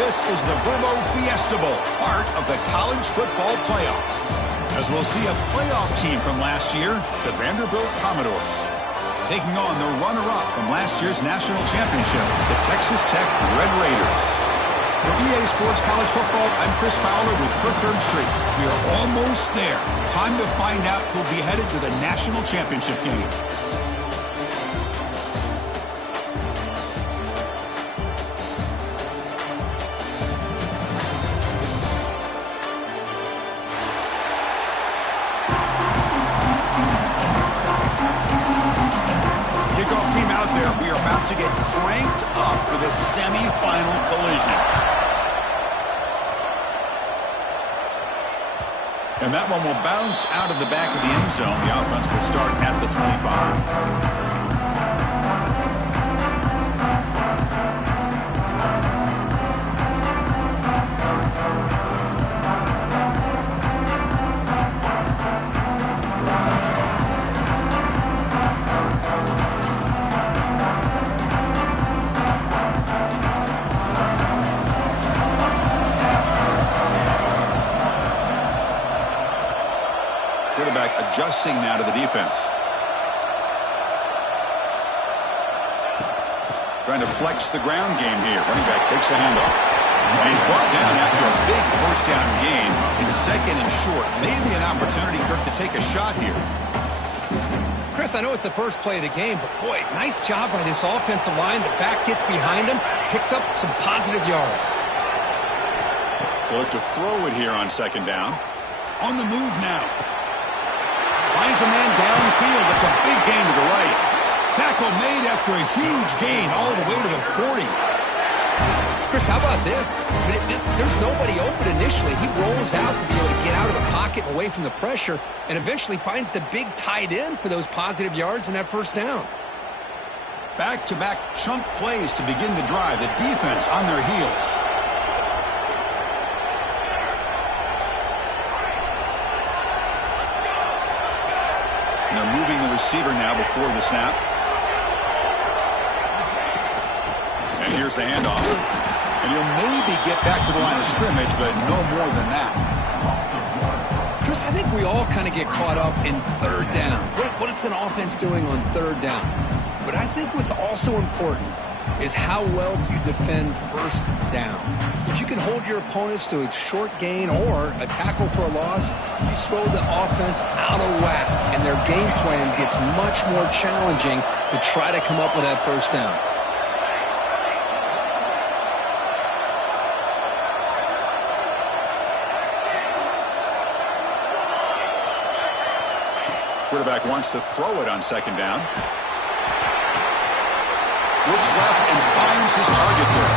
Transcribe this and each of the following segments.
This is the Verbo Fiesta Bowl, part of the college football playoff. As we'll see a playoff team from last year, the Vanderbilt Commodores, taking on the runner-up from last year's national championship, the Texas Tech Red Raiders. For EA Sports College Football, I'm Chris Fowler with Kirk Street. We are almost there. Time to find out who'll be headed to the national championship game. To get cranked up for the semifinal collision. And that one will bounce out of the back of the end zone. The offense will start at the 25. Adjusting now to the defense. Trying to flex the ground game here. Running back takes the handoff. And he's brought down after a big first down gain. It's second and short. Maybe an opportunity, Kirk, to take a shot here. Chris, I know it's the first play of the game, but boy, nice job by this offensive line. The back gets behind him, picks up some positive yards. They'll look to throw it here on second down. On the move now. Finds a man downfield. That's a big gain to the right. Tackle made after a huge gain all the way to the 40. Chris, how about this? I mean, there's nobody open initially. He rolls out to be able to get out of the pocket and away from the pressure and eventually finds the big tight end for those positive yards and that first down. Back-to-back chunk plays to begin the drive. The defense on their heels. They're moving the receiver now before the snap. And here's the handoff. And he'll maybe get back to the line of scrimmage, but no more than that. Chris, I think we all kind of get caught up in third down. What is an offense doing on third down? But I think what's also important is how well you defend first down. If you can hold your opponents to a short gain or a tackle for a loss, you throw the offense out of whack, and their game plan gets much more challenging to try to come up with that first down. Quarterback wants to throw it on second down. Looks left and finds his target there.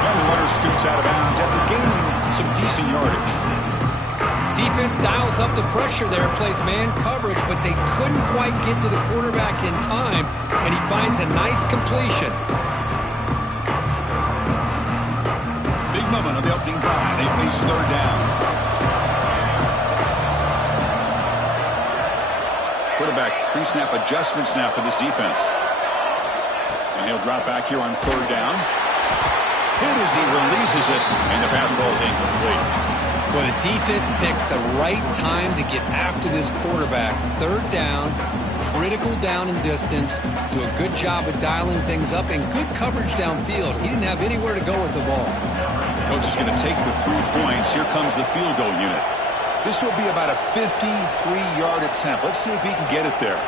And the runner scoots out of bounds after gaining some decent yardage. Defense dials up the pressure there, plays man coverage, but they couldn't quite get to the quarterback in time, and he finds a nice completion. Big moment on the opening drive. They face third down. Quarterback pre-snap adjustments now for this defense. And he'll drop back here on third down. Hit as he releases it, and the pass ball is incomplete. Well, the defense picks the right time to get after this quarterback. Third down, critical down and distance. Do a good job of dialing things up and good coverage downfield. He didn't have anywhere to go with the ball. Coach is going to take the 3 points. Here comes the field goal unit. This will be about a 53-yard attempt. Let's see if he can get it there.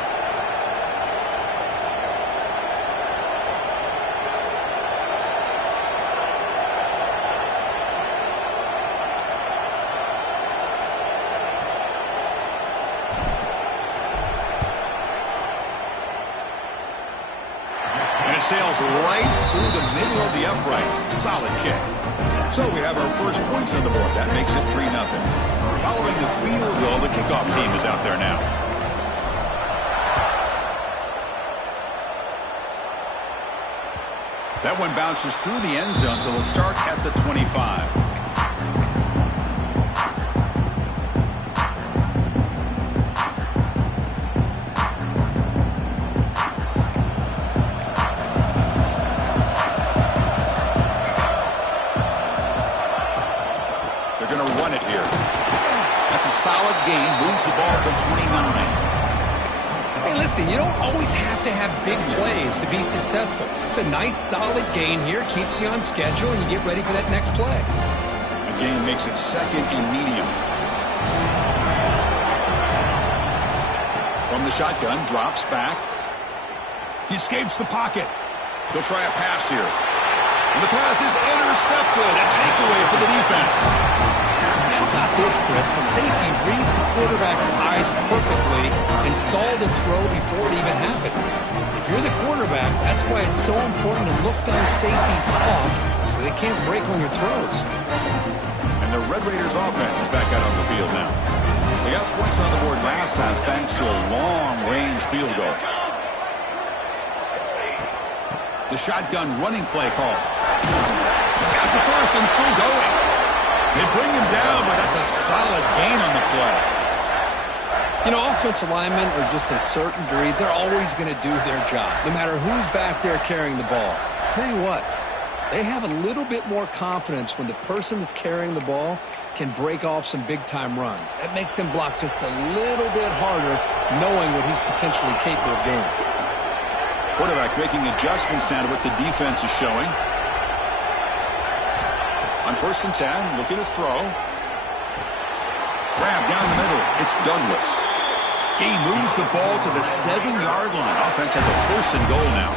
Sails right through the middle of the uprights. Solid kick. So we have our first points on the board. That makes it 3-0. Following the field goal, the kickoff team is out there now. That one bounces through the end zone, so they'll start at the 25. gain moves the ball to the 29. Hey, listen, you don't always have to have big plays to be successful. It's a nice, solid gain here, keeps you on schedule, and you get ready for that next play. A gain makes it second and medium. From the shotgun, drops back. He escapes the pocket. He'll try a pass here. And the pass is intercepted. A takeaway for the defense. How about this, Chris? The safety reads the quarterback's eyes perfectly and saw the throw before it even happened. If you're the quarterback, that's why it's so important to look those safeties off so they can't break on your throws. And the Red Raiders offense is back out on the field now. They got points on the board last time thanks to a long-range field goal. The shotgun running play call. He's got the first and still going. They bring him down, but that's a solid gain on the play. You know, offensive linemen are just a certain breed. They're always going to do their job, no matter who's back there carrying the ball. I'll tell you what, they have a little bit more confidence when the person that's carrying the ball can break off some big-time runs. That makes him block just a little bit harder, knowing what he's potentially capable of doing. Quarterback making adjustments now to what the defense is showing. On 1st and 10, looking to throw. Grab down the middle. It's Douglas. He moves the ball to the 7-yard line. Offense has a 1st and goal now.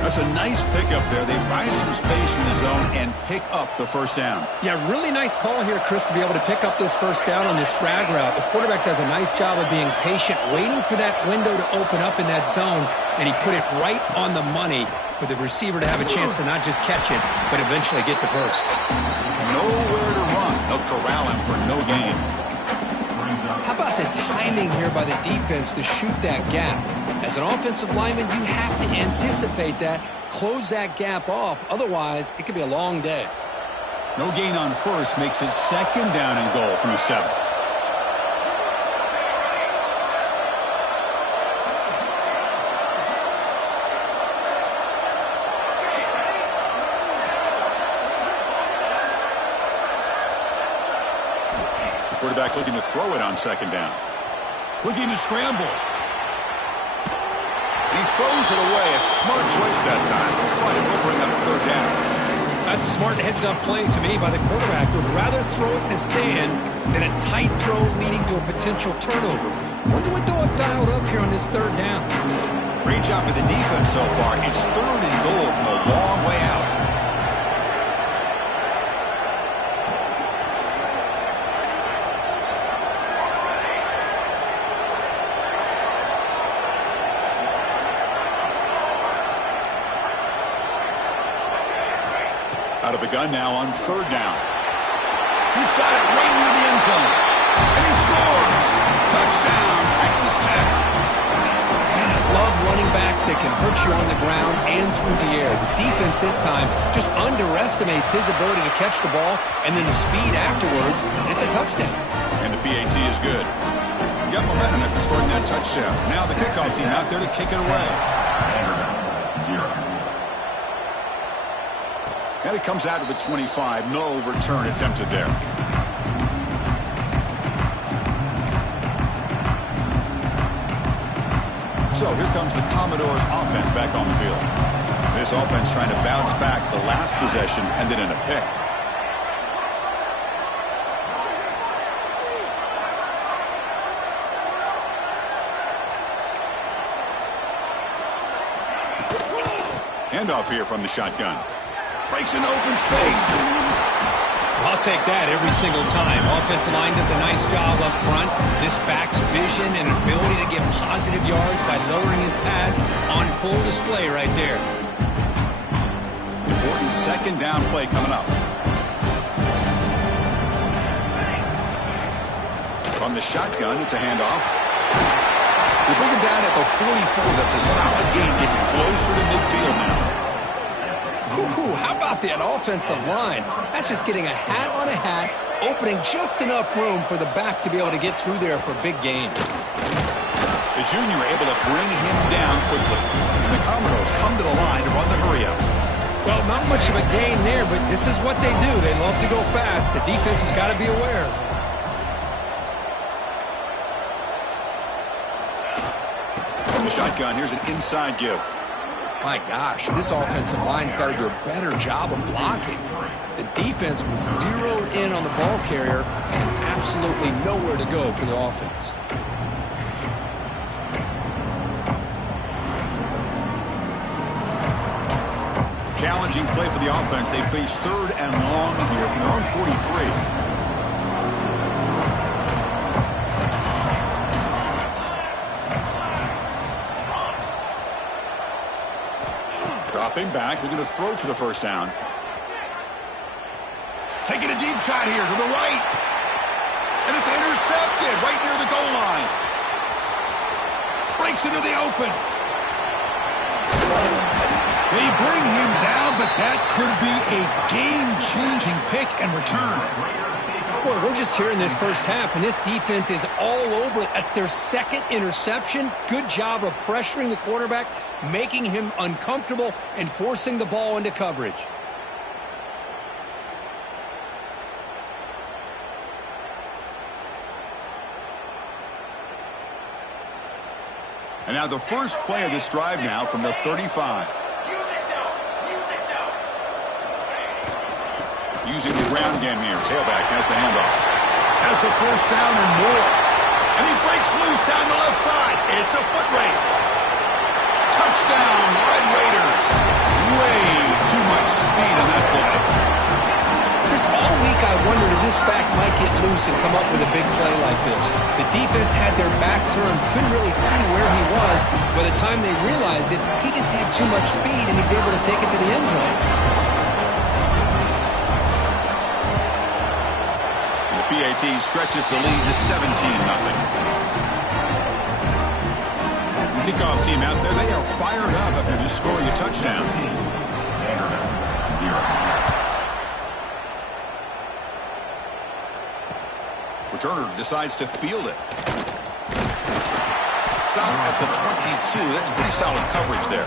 That's a nice pickup there. They find some space in the zone and pick up the 1st down. Yeah, really nice call here, Chris, to be able to pick up this 1st down on this drag route. The quarterback does a nice job of being patient, waiting for that window to open up in that zone, and he put it right on the money for the receiver to have a chance to not just catch it, but eventually get the 1st. Nowhere to run. They'll corral him for no gain. How about the timing here by the defense to shoot that gap? As an offensive lineman, you have to anticipate that, close that gap off. Otherwise, it could be a long day. No gain on 1st makes it 2nd down and goal from the 7. Quarterback looking to throw it on 2nd down. Looking to scramble. And he throws it away. A smart choice that time. But it will bring up 3rd down. That's a smart heads-up play to me by the quarterback. Would rather throw it in the stands than a tight throw leading to a potential turnover. Wonder what they'll have dialed up here on this 3rd down. Great job for the defense so far. It's 3rd and goal from a long way out. Out of the gun now on 3rd down. He's got it right near the end zone. And he scores! Touchdown, Texas Tech. Man, I love running backs that can hurt you on the ground and through the air. The defense this time just underestimates his ability to catch the ball, and then the speed afterwards, and it's a touchdown. And the PAT is good. You got momentum after scoring that touchdown. Now the kickoff team out there to kick it away. And it comes out to the 25. No return attempted there. So here comes the Commodores offense back on the field. This offense trying to bounce back the last possession and then in a pick. Handoff here from the shotgun. Breaks into open space. I'll take that every single time. Offensive line does a nice job up front. This back's vision and ability to get positive yards by lowering his pads on full display right there. Important 2nd down play coming up. From the shotgun, it's a handoff. They bring him down at the 44. That's a solid gain, getting closer to midfield now. Ooh, how about that offensive line? That's just getting a hat on a hat, opening just enough room for the back to be able to get through there for a big gain. The junior able to bring him down quickly. And the Commodores come to the line to run the hurry-up. Well, not much of a gain there, but this is what they do. They love to go fast. The defense has got to be aware. the shotgun. Here's an inside give. My gosh, this offensive line's got to do a better job of blocking. The defense was zeroed in on the ball carrier and absolutely nowhere to go for the offense. Challenging play for the offense. They face 3rd and long here from their own 43. Dropping back, they're going to throw for the first down. Taking a deep shot here to the right. And it's intercepted right near the goal line. Breaks into the open. They bring him down, but that could be a game-changing pick and return. Boy, we're just here in this first half, and this defense is all over it. That's their 2nd interception. Good job of pressuring the quarterback, making him uncomfortable, and forcing the ball into coverage. And now the first play of this drive now from the 35. Using the ground game here. Tailback has the handoff. Has the first down and more. And he breaks loose down the left side. It's a foot race. Touchdown, Red Raiders. Way too much speed on that play. Chris, all week I wondered if this back might get loose and come up with a big play like this. The defense had their back turned, couldn't really see where he was. By the time they realized it, he just had too much speed, and he's able to take it to the end zone. PAT stretches the lead to 17-0. Kickoff team out there, they are fired up after just scoring a touchdown. Returner decides to field it. Stop at the 22. That's pretty solid coverage there.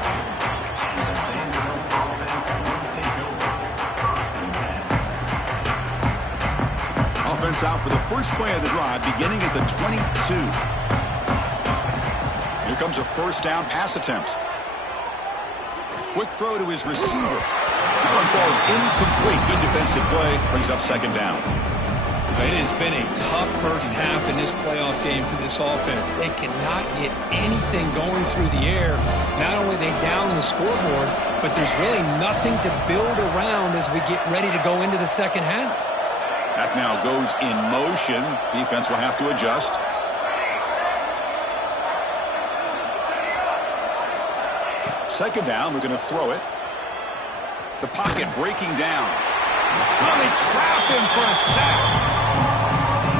Offense out for the first play of the drive, beginning at the 22. Here comes a first down pass attempt. Quick throw to his receiver. That one falls incomplete. Good defensive play. Brings up second down. It has been a tough first half in this playoff game for this offense. They cannot get anything going through the air. Not only they down the scoreboard, but there's really nothing to build around as we get ready to go into the second half. That now goes in motion. Defense will have to adjust. Second down, we're going to throw it. The pocket breaking down. Well, they trap him for a sack.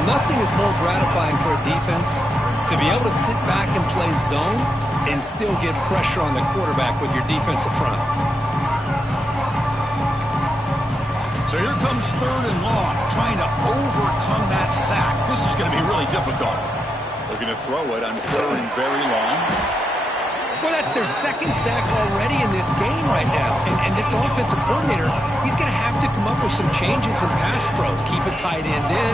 Nothing is more gratifying for a defense to be able to sit back and play zone and still get pressure on the quarterback with your defensive front. So here comes third and long, trying to overcome that sack. This is going to be really difficult. They're going to throw it on third and very long. Well, that's their second sack already in this game right now. And this offensive coordinator, he's going to have to come up with some changes in pass pro. Keep a tight end in,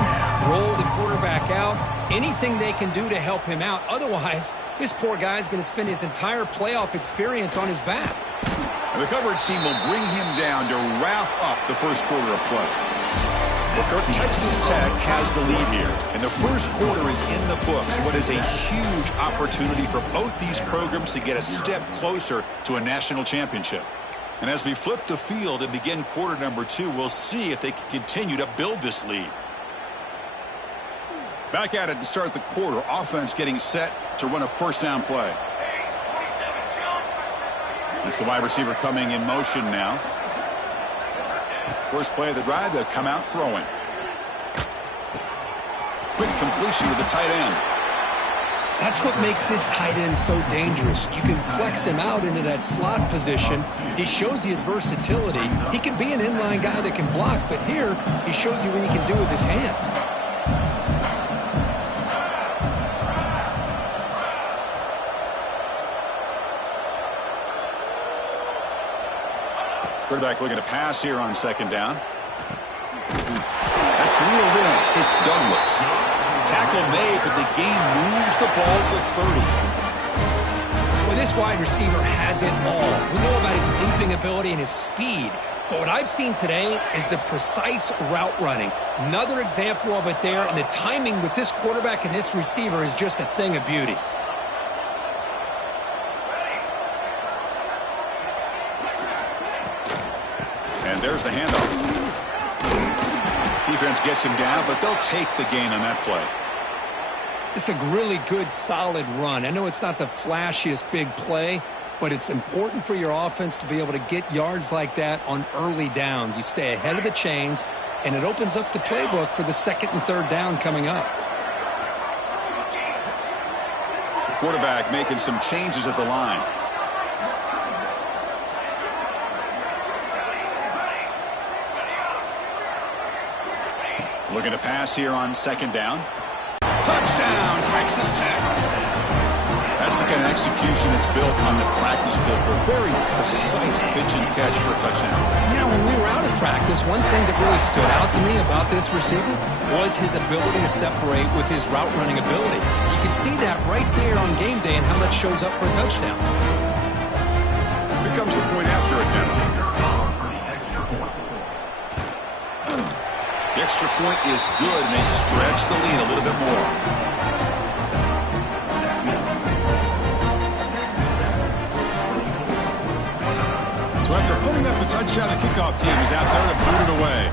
roll the quarterback out, anything they can do to help him out. Otherwise, this poor guy's going to spend his entire playoff experience on his back. And the coverage team will bring him down to wrap up the first quarter of play. Well, Texas Tech has the lead here, and the first quarter is in the books. What is a huge opportunity for both these programs to get a step closer to a national championship. And as we flip the field and begin quarter number 2, we'll see if they can continue to build this lead. Back at it to start the quarter. Offense getting set to run a first down play. It's the wide receiver coming in motion now. First play of the drive, they'll come out throwing. Quick completion to the tight end. That's what makes this tight end so dangerous. You can flex him out into that slot position. He shows you his versatility. He can be an inline guy that can block, but here he shows you what he can do with his hands. Quarterback looking to pass here on second down. That's reeled in. It's Douglas. Tackle made, but the game moves the ball to the 30. This wide receiver has it all. We know about his leaping ability and his speed. But what I've seen today is the precise route running. Another example of it there, and the timing with this quarterback and this receiver is just a thing of beauty. And there's the handoff. Defense gets him down, but they'll take the gain on that play. It's a really good, solid run. I know it's not the flashiest big play, but it's important for your offense to be able to get yards like that on early downs. You stay ahead of the chains, and it opens up the playbook for the second and third down coming up. The quarterback making some changes at the line. Looking to pass here on second down. Touchdown, Texas Tech. That's the kind of execution that's built on the practice field for a very precise pitch and catch for a touchdown. Yeah, when we were out at practice, one thing that really stood out to me about this receiver was his ability to separate with his route running ability. You can see that right there on game day and how that shows up for a touchdown. Here comes the point after attempt. The extra point is good, and they stretch the lead a little bit more. So after putting up a touchdown, the kickoff team is out there to boot it away.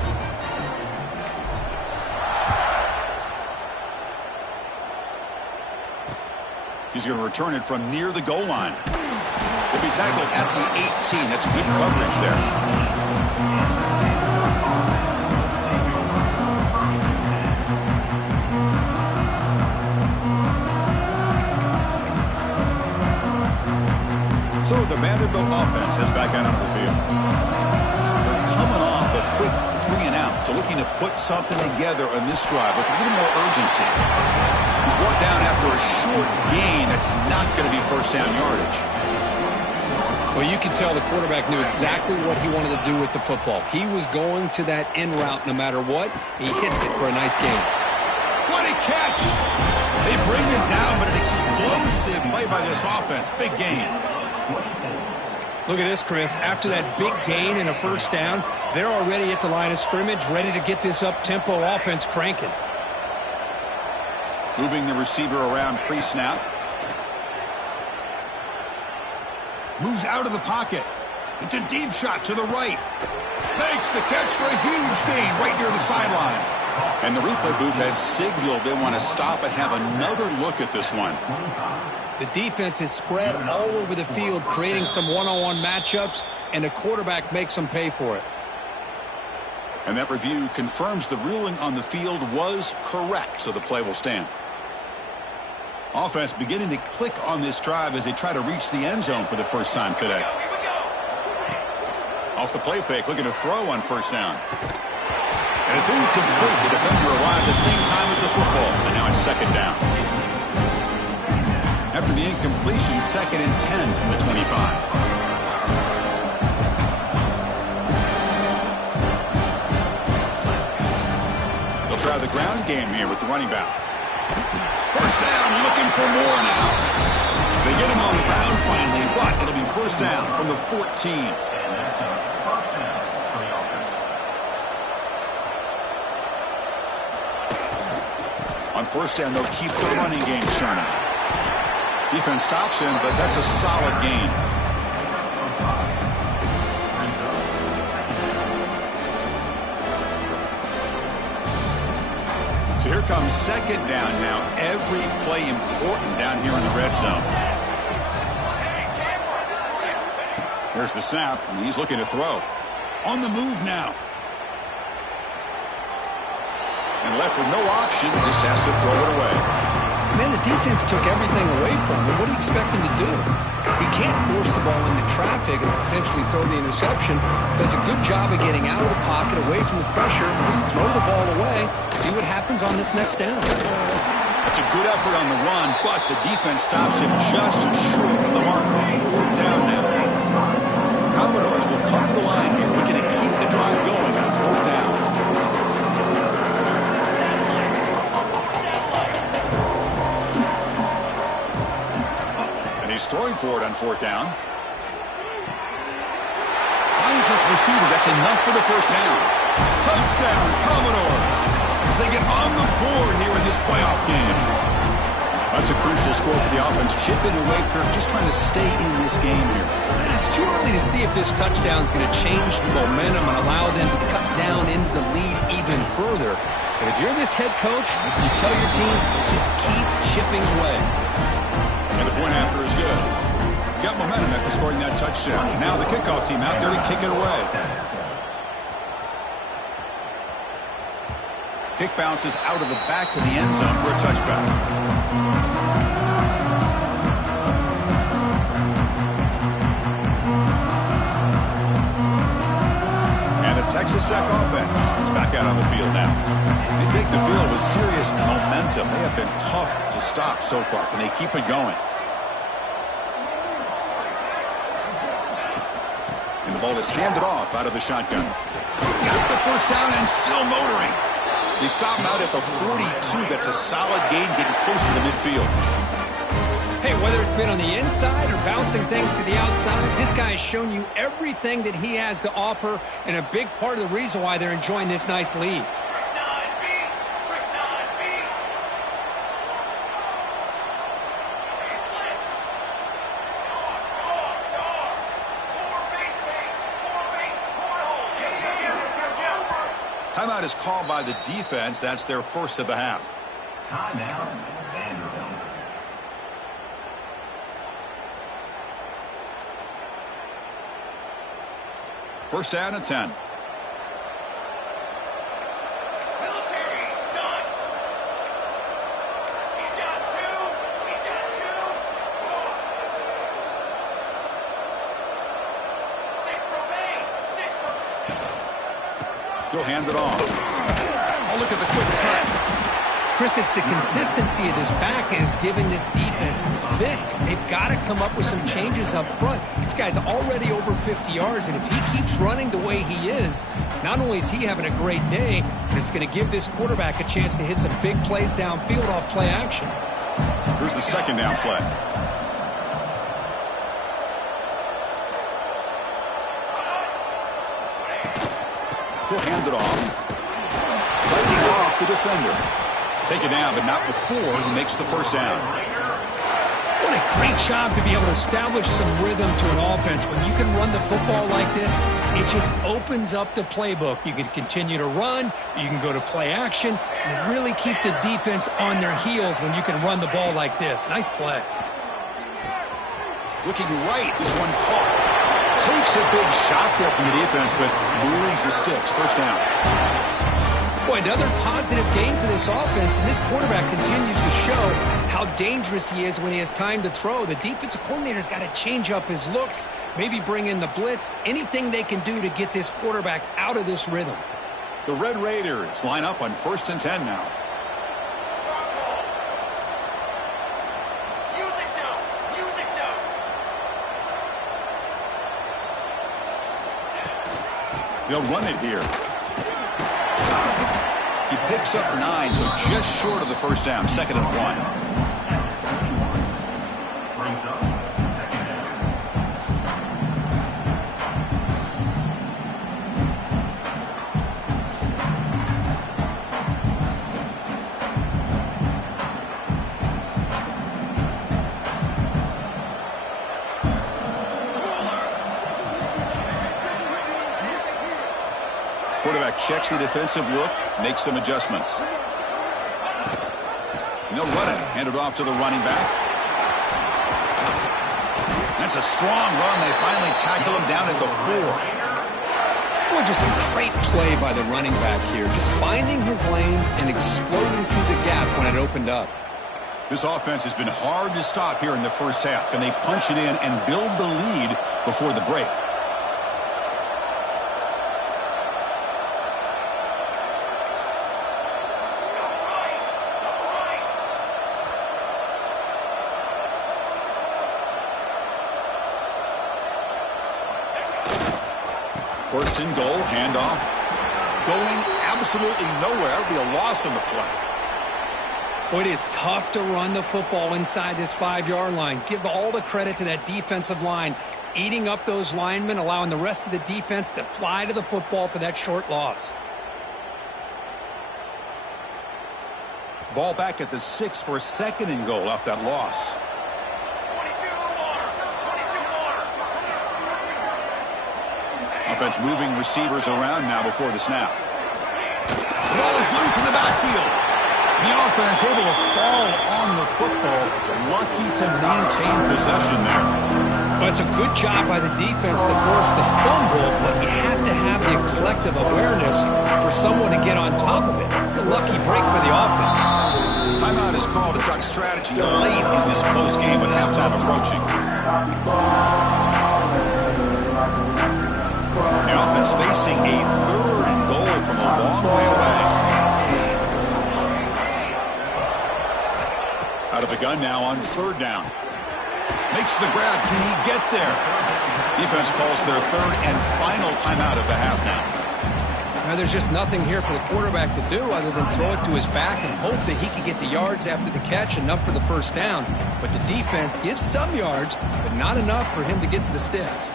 He's going to return it from near the goal line. Will be tackled at the 18. That's good coverage there. So the Vanderbilt offense heads back out onto the field. They're coming off a quick 3 and out, so looking to put something together on this drive with a little more urgency. He's brought down after a short gain that's not going to be first down yardage. Well, you can tell the quarterback knew exactly what he wanted to do with the football. He was going to that in route no matter what. He hits it for a nice gain. What a catch! They bring him down, but an explosive play by this offense. Big gain. Look at this, Chris. After that big gain and a first down, they're already at the line of scrimmage, ready to get this up-tempo offense cranking. Moving the receiver around pre-snap. Moves out of the pocket. It's a deep shot to the right. Makes the catch for a huge gain right near the sideline. And the replay booth has signaled they want to stop and have another look at this one. The defense is spread all over the field, creating some one-on-one matchups, and the quarterback makes them pay for it. And that review confirms the ruling on the field was correct, so the play will stand. Offense beginning to click on this drive as they try to reach the end zone for the first time today. Off the play fake, looking to throw on first down. And it's incomplete. The defender arrived the same time as the football, and now it's second down. After the incompletion, 2nd and 10 from the 25. They'll try the ground game here with the running back. First down, looking for more now. They get him on the ground finally, but it'll be first down from the 14. On first down, they'll keep the running game churning. Defense stops him, but that's a solid gain. So here comes second down now. Every play important down here in the red zone. Here's the snap, and he's looking to throw. On the move now. And left with no option, just has to throw it away. Man, the defense took everything away from him. What do you expect him to do? He can't force the ball into traffic and potentially throw the interception. Does a good job of getting out of the pocket, away from the pressure, and just throw the ball away. See what happens on this next down. That's a good effort on the run, but the defense stops him just short of the marker. Fourth down now. Commodores will come to the line here, looking to keep the drive going on fourth down. He's throwing for it on fourth down. Finds his receiver. That's enough for the first down. Touchdown, Commodores, as they get on the board here in this playoff game. That's a crucial score for the offense. Chipping away, Kirk, just trying to stay in this game here. It's too early to see if this touchdown is going to change the momentum and allow them to cut down into the lead even further. But if you're this head coach, you tell your team, just keep chipping away. And the point after is good. Got momentum after scoring that touchdown. Now the kickoff team out there to kick it away. Kick bounces out of the back of the end zone for a touchback. And the Texas Tech offense is back out on the field now. They take the field with serious momentum. They have been tough to stop so far. Can they keep it going? And the ball is handed off out of the shotgun. Got the first down and still motoring. They stop him out at the 42. That's a solid gain, getting closer to midfield. Hey, whether it's been on the inside or bouncing things to the outside, this guy has shown you everything that he has to offer, and a big part of the reason why they're enjoying this nice lead. Timeout is called by the defense. That's their first of the half. Timeout, Vanderbilt. First down at 10. Military stunt. He's got two. He's got two. Six remain. Six remain. He'll hand it off. Oh, look at the quick cut. Chris, it's the consistency of this back is giving this defense fits. They've got to come up with some changes up front. This guy's already over 50 yards, and if he keeps running the way he is, not only is he having a great day, but it's going to give this quarterback a chance to hit some big plays downfield off play action. Here's the second down play. He'll hand it off. Fighting off the defender. Take it down, but not before he makes the first down. What a great job to be able to establish some rhythm to an offense. When you can run the football like this, it just opens up the playbook. You can continue to run. You can go to play action. You really keep the defense on their heels when you can run the ball like this. Nice play. Looking right, this one caught. Takes a big shot there from the defense, but moves the sticks. First down. Boy, another positive game for this offense, and this quarterback continues to show how dangerous he is when he has time to throw. The defensive coordinator's got to change up his looks, maybe bring in the blitz, anything they can do to get this quarterback out of this rhythm. The Red Raiders line up on 1st and 10 now. Music note. Music note. They'll run it here. He picks up 9, so just short of the first down. 2nd and 1. Brings up second down. Quarterback checks the defensive look, makes some adjustments. And they'll run it. Hand it off to the running back. That's a strong run. They finally tackle him down at the 4. Boy, just a great play by the running back here. Just finding his lanes and exploding through the gap when it opened up. This offense has been hard to stop here in the first half. Can they punch it in and build the lead before the break? First and goal, handoff. Going absolutely nowhere. It'll be a loss on the play. Well, it is tough to run the football inside this 5-yard line. Give all the credit to that defensive line, eating up those linemen, allowing the rest of the defense to fly to the football for that short loss. Ball back at the 6 for a 2nd and goal off that loss. 22 Water. 22 Water. Offense moving receivers around now before the snap. The ball is loose in the backfield. The offense able to fall on the football, lucky to maintain possession there. Well, it's a good job by the defense to force the fumble, but you have to have the collective awareness for someone to get on top of it. It's a lucky break for the offense. Timeout is called to talk strategy late in this close game with halftime approaching. The offense facing a 3rd and goal from a long way away. Out of the gun now on 3rd down. Makes the grab. Can he get there? Defense calls their 3rd and final timeout of the half now. Now, there's just nothing here for the quarterback to do other than throw it to his back and hope that he can get the yards after the catch, enough for the 1st down. But the defense gives some yards, but not enough for him to get to the sticks.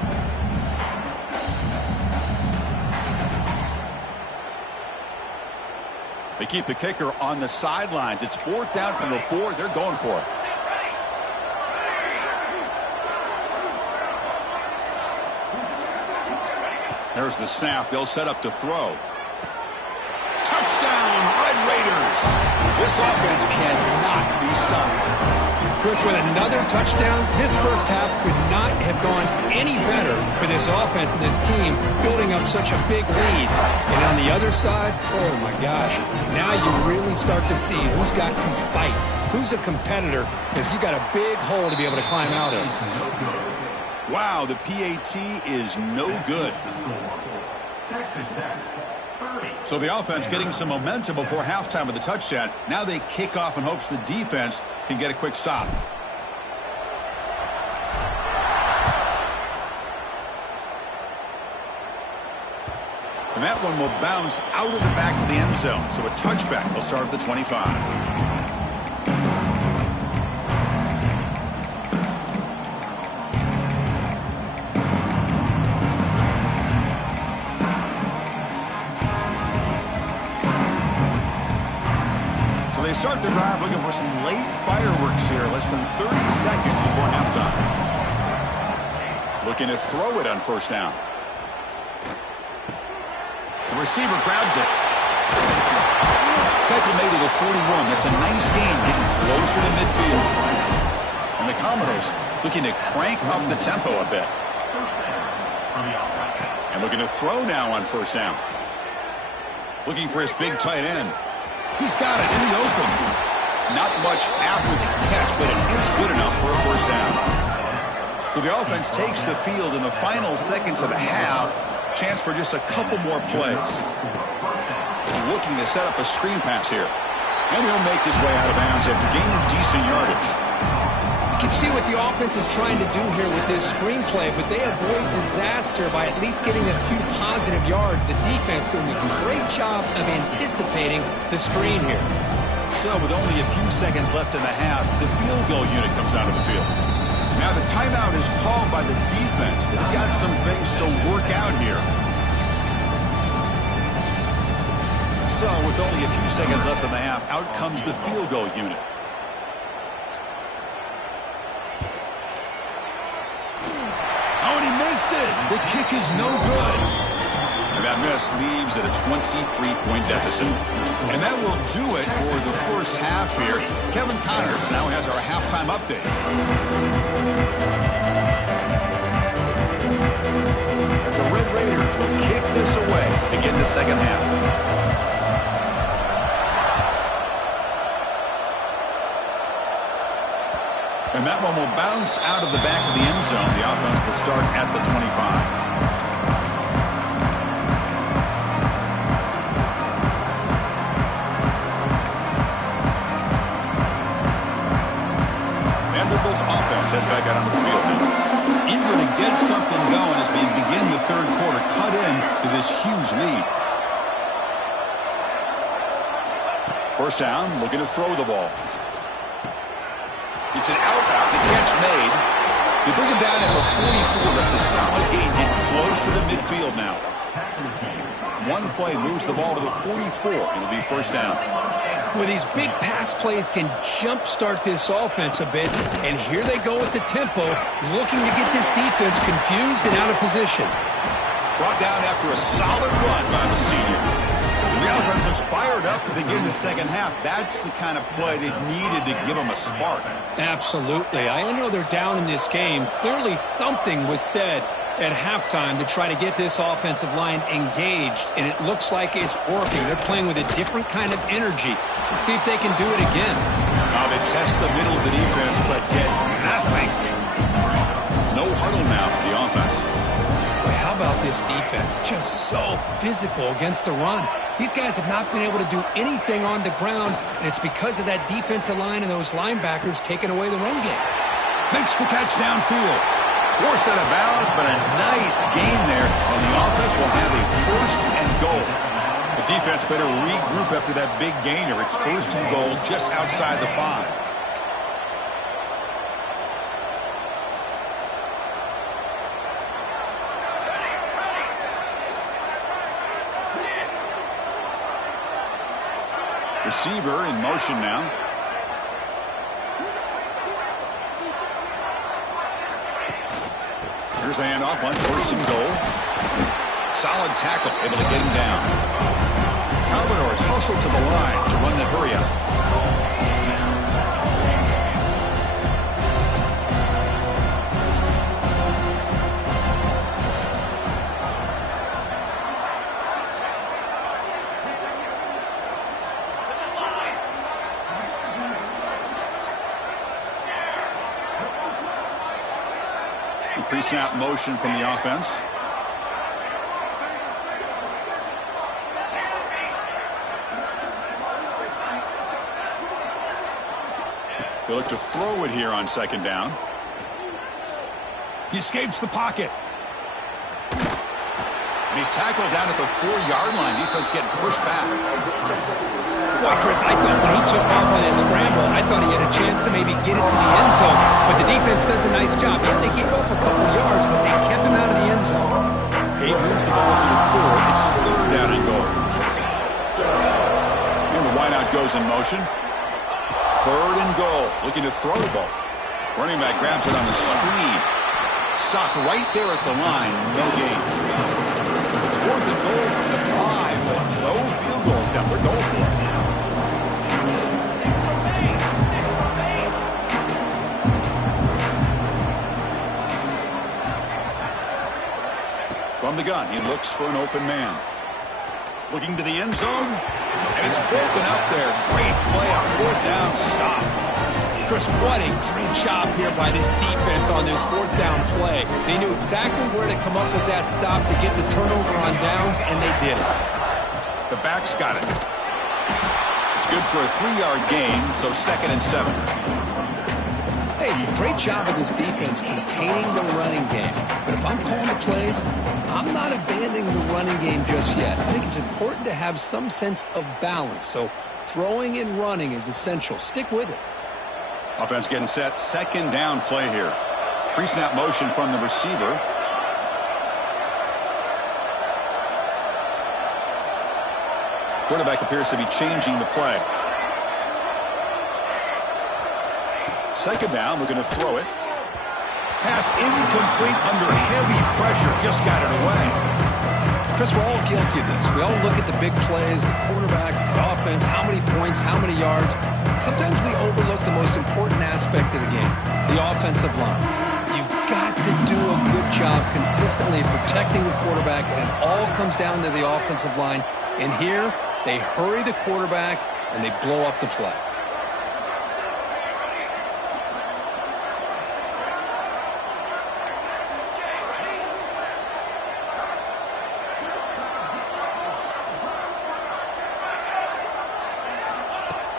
They keep the kicker on the sidelines. It's 4th down from the 4. They're going for it. There's the snap. They'll set up to throw. Touchdown, Red Raiders. This offense cannot be stopped. Chris, with another touchdown, this first half could not have gone any better for this offense and this team, building up such a big lead. And on the other side, oh my gosh, now you really start to see who's got some fight, who's a competitor, because you got a big hole to be able to climb out of. Wow, the PAT is no good. So the offense getting some momentum before halftime with the touchdown. Now they kick off in hopes the defense can get a quick stop. And that one will bounce out of the back of the end zone. So a touchback will start at the 25. They start the drive looking for some late fireworks here, less than 30 seconds before halftime. Looking to throw it on 1st down. The receiver grabs it. Tackle made at the 41. That's a nice gain, getting closer to midfield. And the Commodores looking to crank up the tempo a bit. And looking to throw now on 1st down. Looking for his big tight end. He's got it in the open. Not much after the catch, but it is good enough for a 1st down. So the offense takes the field in the final seconds of the half. Chance for just a couple more plays. Looking to set up a screen pass here. And he'll make his way out of bounds after gaining decent yardage. You can see what the offense is trying to do here with this screenplay, but they avoid disaster by at least getting a few positive yards. The defense doing a great job of anticipating the screen here. So with only a few seconds left in the half, the field goal unit comes out of the field. Now the timeout is called by the defense. They've got some things to work out here. So with only a few seconds left in the half, out comes the field goal unit. The kick is no good. And that miss leaves at a 23-point deficit. And that will do it for the first half here. Kevin Connors now has our halftime update. And the Red Raiders will kick this away to begin the second half. And that one will bounce out of the back of the end zone. The offense will start at the 25. Vanderbilt's offense heads back out onto the field now. Eager to get something going as we begin the 3rd quarter. Cut in to this huge lead. First down, looking to throw the ball. It's an out route, the catch made. They bring him down at the 44. That's a solid gain, getting closer to midfield now. One play moves the ball to the 44. It'll be first down. Well, these big pass plays can jumpstart this offense a bit, and here they go at the tempo, looking to get this defense confused and out of position. Brought down after a solid run by the senior. The offense looks fired up to begin the second half. That's the kind of play they needed to give them a spark. Absolutely. I know they're down in this game. Clearly something was said at halftime to try to get this offensive line engaged, and it looks like it's working. They're playing with a different kind of energy. Let's see if they can do it again. Now they test the middle of the defense, but get nothing. No huddle now for the offense. Boy, how about this defense? Just so physical against the run. These guys have not been able to do anything on the ground, and it's because of that defensive line and those linebackers taking away the run game. Makes the catch downfield. Forced out of bounds, but a nice gain there, and the offense will have a first and goal. The defense better regroup after that big gainer. It's first and goal just outside the 5. Receiver in motion now. Here's the handoff on first and goal. Solid tackle, able to get him down. Commodores hustle to the line to run the hurry up. Pre-snap motion from the offense. They look to throw it here on second down. He escapes the pocket. And he's tackled down at the 4-yard line. Defense getting pushed back. Boy, Chris, I thought when he took off on his scramble, I thought he had a chance to maybe get it to the end zone. But the defense does a nice job. Yeah, they gave up a couple yards, but they kept him out of the end zone. He moves the ball to the 4. It's third down and goal. And the wideout goes in motion. Third and goal. Looking to throw the ball. Running back grabs it on the screen. Stopped right there at the line. No gain. It's fourth and goal from the 5, but no field goal attempt. They're going for it. From the gun, he looks for an open man. Looking to the end zone, and it's broken up there. Great play, a fourth down stop. Chris, what a great job here by this defense on this fourth down play. They knew exactly where to come up with that stop to get the turnover on downs, and they did it. The back's got it. It's good for a 3-yard gain, so second and 7. Hey, it's a great job of this defense containing the running game. But if I'm calling the plays, I'm not abandoning the running game just yet. I think it's important to have some sense of balance. So throwing and running is essential. Stick with it. Offense getting set. Second down play here. Pre-snap motion from the receiver. Quarterback appears to be changing the play. Second down, we're going to throw it. Pass incomplete under heavy pressure. Just got it away. Chris, we're all guilty of this. We all look at the big plays, the quarterbacks, the offense, how many points, how many yards. Sometimes we overlook the most important aspect of the game, the offensive line. You've got to do a good job consistently protecting the quarterback, and it all comes down to the offensive line. And here, they hurry the quarterback, and they blow up the play.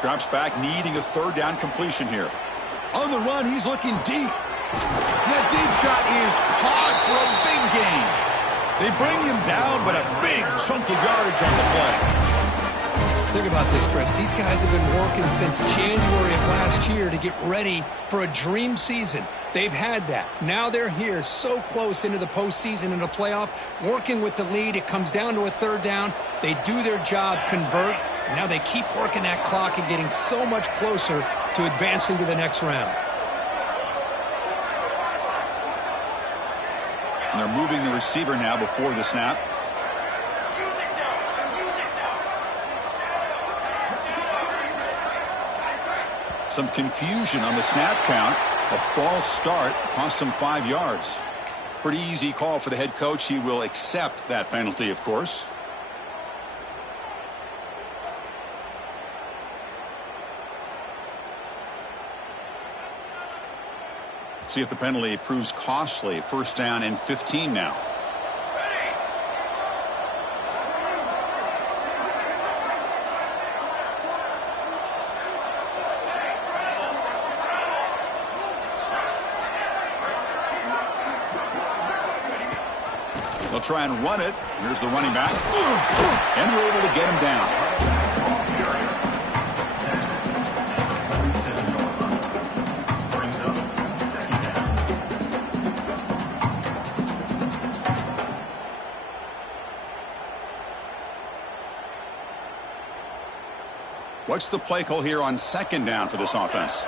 Drops back, needing a third down completion here. On the run, he's looking deep. That deep shot is caught for a big gain. They bring him down, but a big chunk of yardage on the play. Think about this, Chris. These guys have been working since January of last year to get ready for a dream season. They've had that. Now they're here so close into the postseason and the playoff, working with the lead. It comes down to a third down. They do their job, convert. And now they keep working that clock and getting so much closer to advancing to the next round. And they're moving the receiver now before the snap. Some confusion on the snap count. A false start cost them 5 yards. Pretty easy call for the head coach. He will accept that penalty, of course. See if the penalty proves costly. First down and 15 now. They'll try and run it. Here's the running back. And we're able to get him down. What's the play call here on second down for this offense?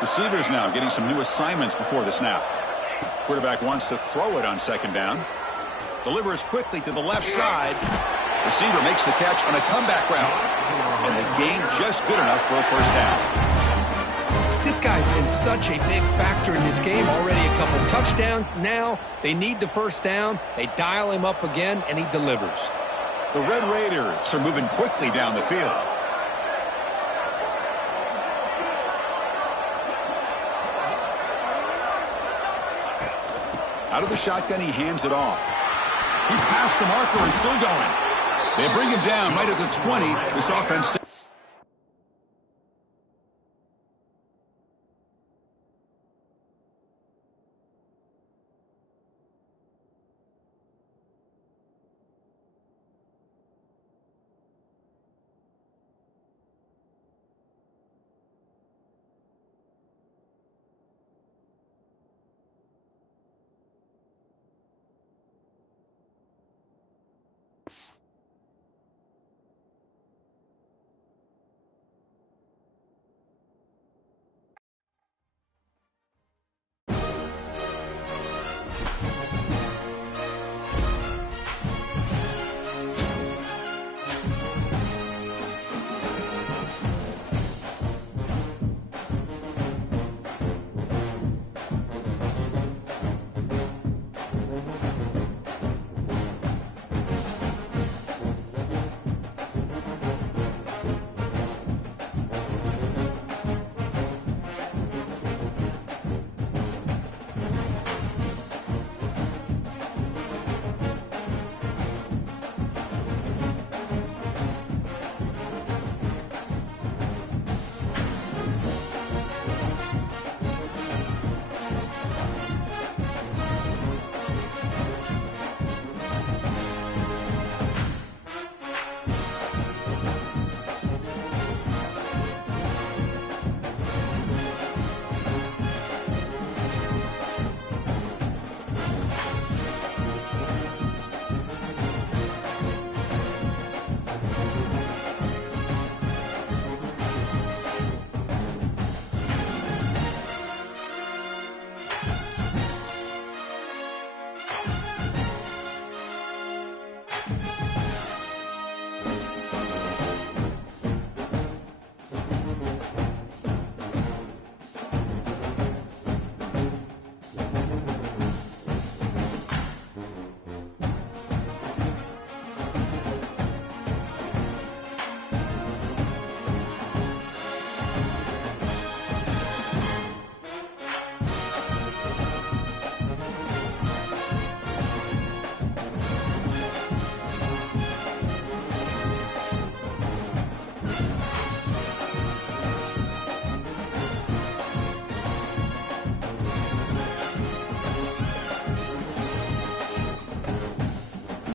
Receivers now getting some new assignments before the snap. Quarterback wants to throw it on second down. Delivers quickly to the left side. Receiver makes the catch on a comeback route. And the gain just good enough for a first down. This guy's been such a big factor in this game. Already a couple touchdowns. Now they need the first down. They dial him up again, and he delivers. The Red Raiders are moving quickly down the field. Out of the shotgun, he hands it off. He's past the marker and still going. They bring him down right at the 20. This offense